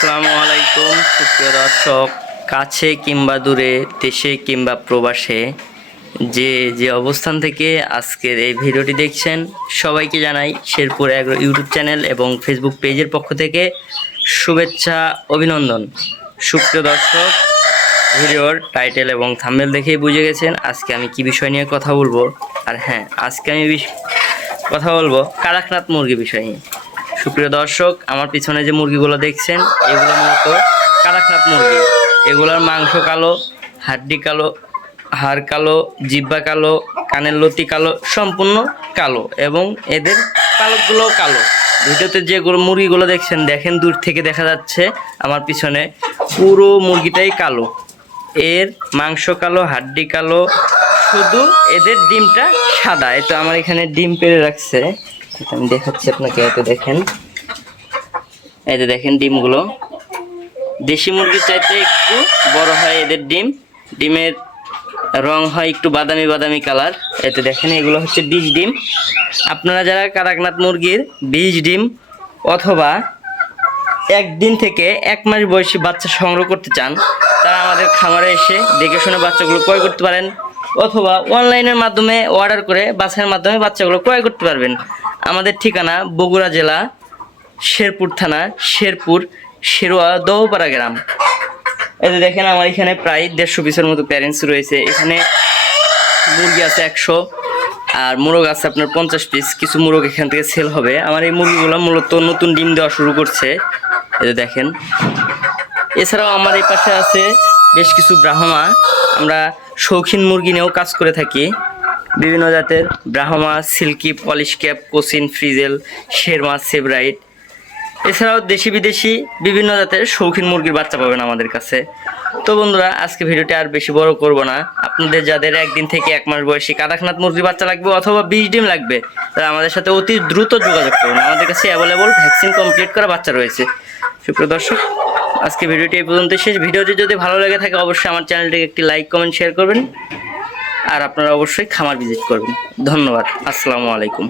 আসসালামু আলাইকুম সুপ্রিয় দর্শক, কাছে কিংবা দূরে, দেশে কিংবা প্রবাসে যে যে অবস্থান থেকে আজকের এই ভিডিওটি দেখছেন, সবাইকে জানাই শেরপুর এগ্রো ইউটিউব চ্যানেল এবং ফেসবুক পেজের পক্ষ থেকে শুভেচ্ছা, অভিনন্দন। সুপ্রিয় দর্শক, ভিডিওর টাইটেল এবং থাম্বনেল দেখেই বুঝে গেছেন আজকে আমি কি বিষয় নিয়ে কথা বলবো। আর হ্যাঁ, আজকে আমি কথা বলবো কাড়াকনাথ মুরগি বিষয় নিয়ে। সুপ্রিয় দর্শক, আমার পিছনে যে মুরগিগুলো দেখছেন এগুলো মূলত কাড়াকনাথ মুরগি। এগুলোর মাংস কালো, হাড্ডি কালো, হাড় কালো, জিহ্বা কালো, কানের লতি কালো, সম্পূর্ণ কালো এবং এদের পালকগুলো কালো। ভিডিওতে যেগুলো মুরগিগুলো দেখেন দূর থেকে দেখা যাচ্ছে আমার পিছনে পুরো মুরগিটাই কালো। এর মাংস কালো, হাড্ডি কালো, শুধু এদের ডিমটা সাদা। এই তো আমার এখানে ডিম পেড়ে রাখছে, আমি দেখাচ্ছি আপনাকে। এতে দেখেন, এতে দেখেন ডিমগুলো দেশি মুরগির চাইতে একটু বড় হয় এদের ডিম। ডিমের রং হয় একটু বাদামি বাদামি কালার। এতে দেখেন এগুলো হচ্ছে বীজ ডিম। আপনারা যারা কাড়াকনাথ মুরগির বীজ ডিম অথবা একদিন থেকে 1 মাস বয়সী বাচ্চা সংগ্রহ করতে চান, তারা আমাদের খামারে এসে দেখে শুনে বাচ্চাগুলো ক্রয় করতে পারেন, অথবা অনলাইনের মাধ্যমে অর্ডার করে বাছাইয়ের মাধ্যমে বাচ্চাগুলো ক্রয় করতে পারবেন। আমাদের ঠিকানা বগুড়া জেলা, শেরপুর থানা, শেরপুর শেরোয়া দহপাড়া গ্রাম। এই যে দেখেন আমার এখানে প্রায় 150 পিসের মতো প্যারেন্টস রয়েছে। এখানে মুরগি আছে 100 আর মোরগ আছে আপনার 50 পিস। কিছু মোরগ এখান থেকে সেল হবে। আমার এই মুরগিগুলো মূলত নতুন ডিম দেওয়া শুরু করছে, এই যে দেখেন। এছাড়াও আমার এই পাশে আছে বেশ কিছু ব্রাহ্মা। আমরা শৌখিন মুরগি নিয়েও কাজ করে থাকি। বিভিন্ন জাতের Brahma, silkie, Polish cap, Cochin, frizzle, Serama, Sebright, এছাড়াও দেশি বিদেশি বিভিন্ন জাতের শৌখিন মুরগির বাচ্চা পাবেন আমাদের কাছে। তো বন্ধুরা, আজকে ভিডিওটি আর বেশি বড় করব না। আপনাদের যাদের একদিন থেকে 1 মাস বয়সী কাড়াকনাথ মুরগির বাচ্চা লাগবে অথবা বীজ ডিম লাগবে, তারা আমাদের সাথে অতি দ্রুত যোগাযোগ করুন। আমাদের কাছে অ্যাভেলেবল ভ্যাকসিন কমপ্লিট করা বাচ্চা রয়েছে। সুপ্রিয় দর্শক, আজকে ভিডিওটি এই পর্যন্ত শেষ। ভিডিওটি যদি ভালো লেগে থাকে অবশ্যই আমার চ্যানেলটিকে একটি লাইক, কমেন্ট, শেয়ার করবেন। আর আপনারা অবশ্যই খামার ভিজিট করবেন। ধন্যবাদ। আসসালামু আলাইকুম।